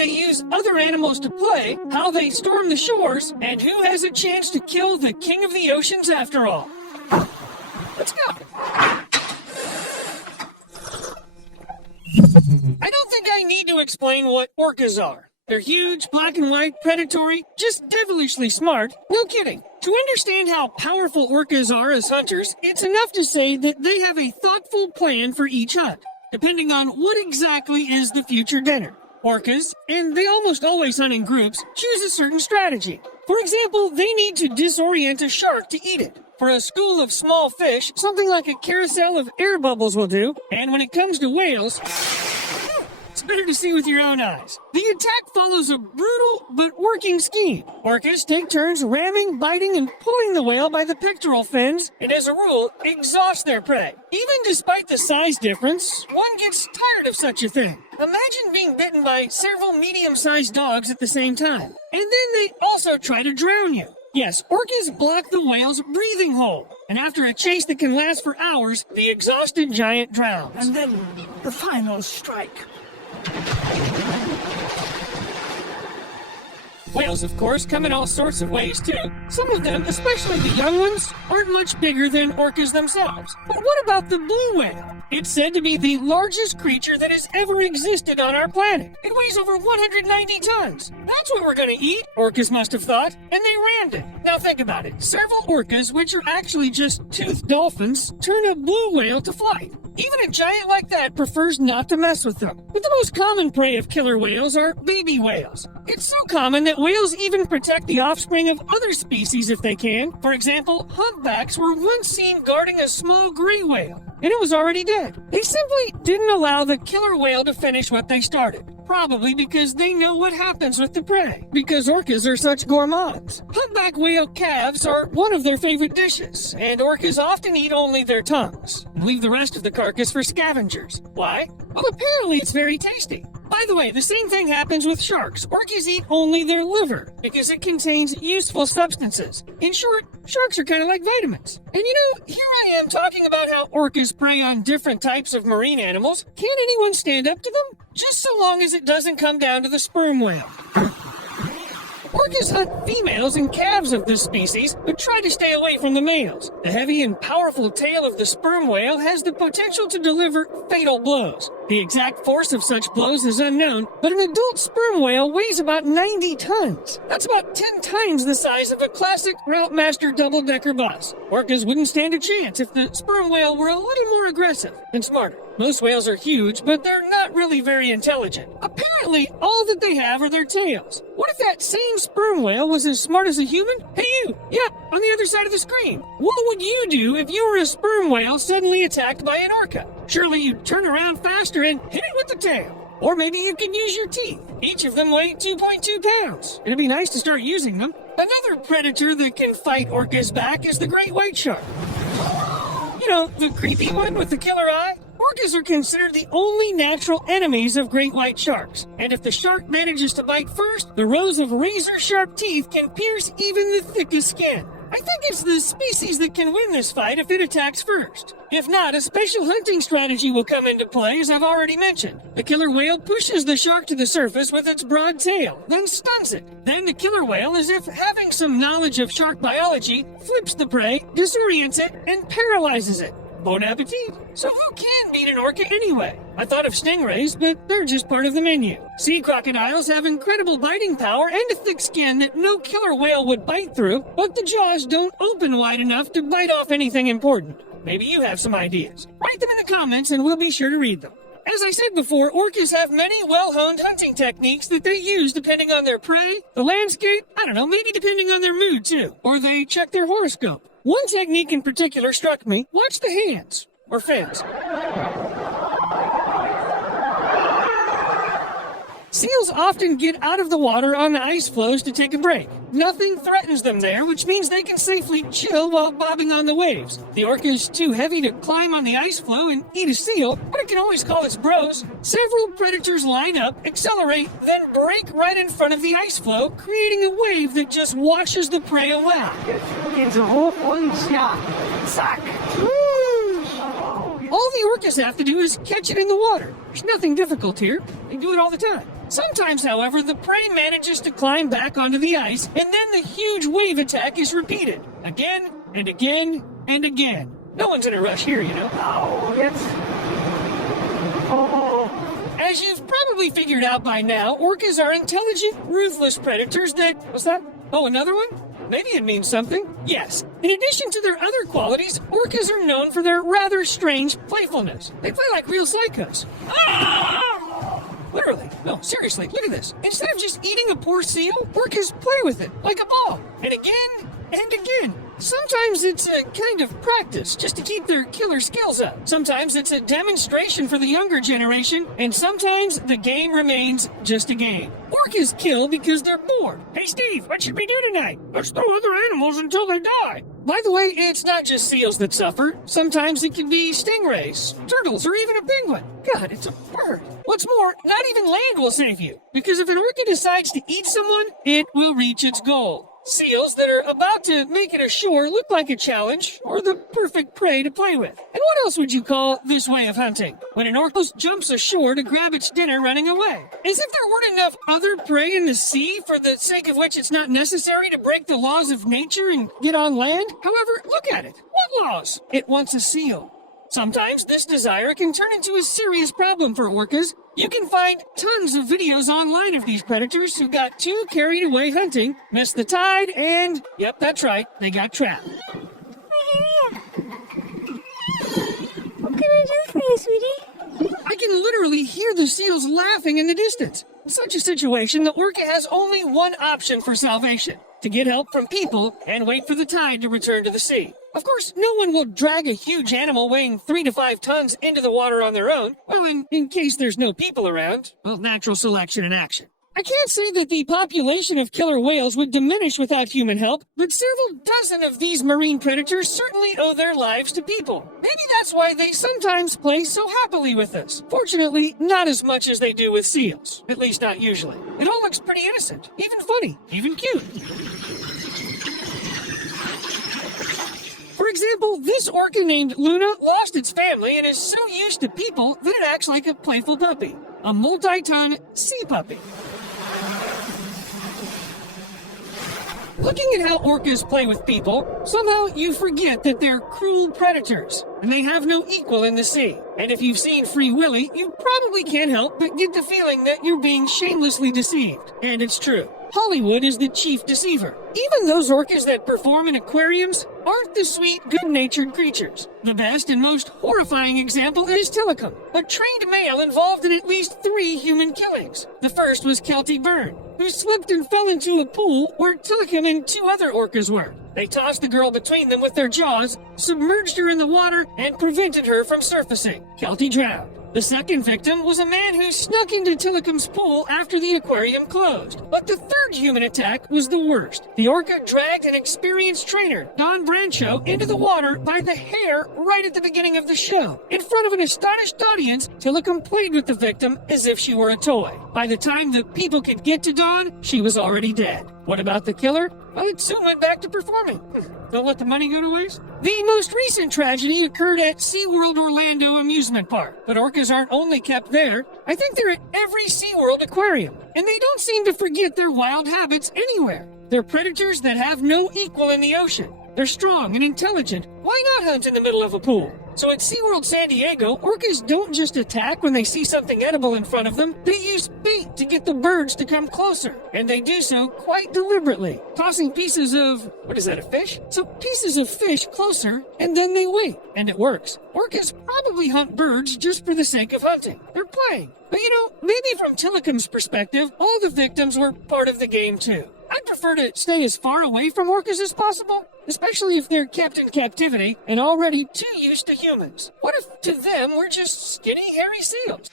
they use other animals to play, how they storm the shores, and who has a chance to kill the king of the oceans after all. Let's go. I don't think I need to explain what orcas are. They're huge, black and white, predatory, just devilishly smart. No kidding. To understand how powerful orcas are as hunters, it's enough to say that they have a thoughtful plan for each hunt, depending on what exactly is the future dinner. Orcas, and they almost always hunt in groups, choose a certain strategy. For example, they need to disorient a shark to eat it. For a school of small fish, something like a carousel of air bubbles will do. And when it comes to whales, it's better to see with your own eyes. The attack follows a brutal but working scheme. Orcas take turns ramming, biting, and pulling the whale by the pectoral fins, and as a rule, exhaust their prey. Even despite the size difference, one gets tired of such a thing. Imagine being bitten by several medium-sized dogs at the same time. And then they also try to drown you. Yes, orcas block the whale's breathing hole. And after a chase that can last for hours, the exhausted giant drowns. And then the final strike. Whales, of course, come in all sorts of ways, too. Some of them, especially the young ones, aren't much bigger than orcas themselves. But what about the blue whale? It's said to be the largest creature that has ever existed on our planet. It weighs over 190 tons. That's what we're gonna eat, orcas must have thought, and they rammed it. Now think about it. Several orcas, which are actually just toothed dolphins, turn a blue whale to flight. Even a giant like that prefers not to mess with them. But the most common prey of killer whales are baby whales. It's so common that whales even protect the offspring of other species if they can. For example, humpbacks were once seen guarding a small gray whale, and it was already dead. They simply didn't allow the killer whale to finish what they started. Probably because they know what happens with the prey, because orcas are such gourmands. Humpback whale calves are one of their favorite dishes, and orcas often eat only their tongues, and leave the rest of the carcass for scavengers. Why? Well, apparently it's very tasty. By the way, the same thing happens with sharks. Orcas eat only their liver, because it contains useful substances. In short, sharks are kind of like vitamins. And you know, here I am talking about how orcas prey on different types of marine animals. Can't anyone stand up to them? Just so long as it doesn't come down to the sperm whale. Orcas hunt females and calves of this species, but try to stay away from the males. The heavy and powerful tail of the sperm whale has the potential to deliver fatal blows. The exact force of such blows is unknown, but an adult sperm whale weighs about 90 tons. That's about 10 times the size of a classic Route Master double-decker bus. Orcas wouldn't stand a chance if the sperm whale were a little more aggressive and smarter. Most whales are huge, but they're not really very intelligent. Apparently, all that they have are their tails. What if that same sperm whale was as smart as a human? Hey you! Yeah, on the other side of the screen. What would you do if you were a sperm whale suddenly attacked by an orca? Surely you'd turn around faster and hit it with the tail. Or maybe you could use your teeth. Each of them weigh 2.2 pounds. It'd be nice to start using them. Another predator that can fight orcas back is the great white shark. You know, the creepy one with the killer eye? Orcas are considered the only natural enemies of great white sharks. And if the shark manages to bite first, the rows of razor-sharp teeth can pierce even the thickest skin. I think it's the species that can win this fight if it attacks first. If not, a special hunting strategy will come into play, as I've already mentioned. The killer whale pushes the shark to the surface with its broad tail, then stuns it. Then the killer whale, as if having some knowledge of shark biology, flips the prey, disorients it, and paralyzes it. Bon appetit! So who can beat an orca anyway? I thought of stingrays, but they're just part of the menu. Sea crocodiles have incredible biting power and a thick skin that no killer whale would bite through, but the jaws don't open wide enough to bite off anything important. Maybe you have some ideas. Write them in the comments and we'll be sure to read them. As I said before, orcas have many well-honed hunting techniques that they use depending on their prey, the landscape, I don't know, maybe depending on their mood too. Or they check their horoscope. One technique in particular struck me. Watch the hands, or fins. Seals often get out of the water on the ice floes to take a break. Nothing threatens them there, which means they can safely chill while bobbing on the waves. The orca is too heavy to climb on the ice floe and eat a seal, but it can always call its bros. Several predators line up, accelerate, then break right in front of the ice floe, creating a wave that just washes the prey away. All the orcas have to do is catch it in the water. There's nothing difficult here. They do it all the time. Sometimes, however, the prey manages to climb back onto the ice, and then the huge wave attack is repeated. Again, and again, and again. No one's in a rush here, you know. Oh, yes. As you've probably figured out by now, orcas are intelligent, ruthless predators that... What's that? Oh, another one? Maybe it means something. Yes. In addition to their other qualities, orcas are known for their rather strange playfulness. They play like real psychos. Literally. No, seriously, look at this. Instead of just eating a poor seal, orcas play with it like a ball. And again, and again. Sometimes it's a kind of practice just to keep their killer skills up. Sometimes it's a demonstration for the younger generation, and sometimes the game remains just a game. Orcas kill because they're bored. Hey Steve, what should we do tonight? Let's throw other animals until they die. By the way, it's not just seals that suffer. Sometimes it can be stingrays, turtles, or even a penguin. God, it's a bird. What's more, not even land will save you. Because if an orca decides to eat someone, it will reach its goal. Seals that are about to make it ashore look like a challenge or the perfect prey to play with. And what else would you call this way of hunting? When an orca jumps ashore to grab its dinner running away. As if there weren't enough other prey in the sea for the sake of which it's not necessary to break the laws of nature and get on land. However, look at it. What laws? It wants a seal. Sometimes this desire can turn into a serious problem for orcas. You can find tons of videos online of these predators who got too carried away hunting, missed the tide, and, yep, that's right, they got trapped. What can I do for you, sweetie? I can literally hear the seals laughing in the distance. In such a situation, the orca has only one option for salvation: to get help from people and wait for the tide to return to the sea. Of course, no one will drag a huge animal weighing 3 to 5 tons into the water on their own. Well, in case there's no people around. Well, natural selection in action. I can't say that the population of killer whales would diminish without human help, but several dozen of these marine predators certainly owe their lives to people. Maybe that's why they sometimes play so happily with us. Fortunately, not as much as they do with seals. At least not usually. It all looks pretty innocent, even funny, even cute. For example, this orca named Luna lost its family and is so used to people that it acts like a playful puppy. A multi-ton sea puppy. Looking at how orcas play with people, somehow you forget that they're cruel predators, and they have no equal in the sea. And if you've seen Free Willy, you probably can't help but get the feeling that you're being shamelessly deceived. And it's true. Hollywood is the chief deceiver. Even those orcas that perform in aquariums aren't the sweet, good-natured creatures. The best and most horrifying example is Tilikum, a trained male involved in at least 3 human killings. The first was Kelty Byrne, who slipped and fell into a pool where Tilikum and 2 other orcas were. They tossed the girl between them with their jaws, submerged her in the water, and prevented her from surfacing. Kelty drowned. The second victim was a man who snuck into Tilikum's pool after the aquarium closed. But the third human attack was the worst. The orca dragged an experienced trainer, Don Brancho, into the water by the hair right at the beginning of the show. In front of an astonished audience, Tilikum played with the victim as if she were a toy. By the time the people could get to Dawn, she was already dead. What about the killer? Well, it soon went back to performing. Don't let the money go to waste. The most recent tragedy occurred at SeaWorld Orlando Amusement Park. But orcas aren't only kept there. I think they're at every SeaWorld aquarium. And they don't seem to forget their wild habits anywhere. They're predators that have no equal in the ocean. They're strong and intelligent. Why not hunt in the middle of a pool? So at SeaWorld San Diego, orcas don't just attack when they see something edible in front of them. They use bait to get the birds to come closer. And they do so quite deliberately, tossing pieces of, what is that, a fish? So pieces of fish closer, and then they wait. And it works. Orcas probably hunt birds just for the sake of hunting. They're playing. But maybe from Tilikum's perspective, all the victims were part of the game too. I'd prefer to stay as far away from orcas as possible, especially if they're kept in captivity and already too used to humans. What if to them we're just skinny, hairy seals?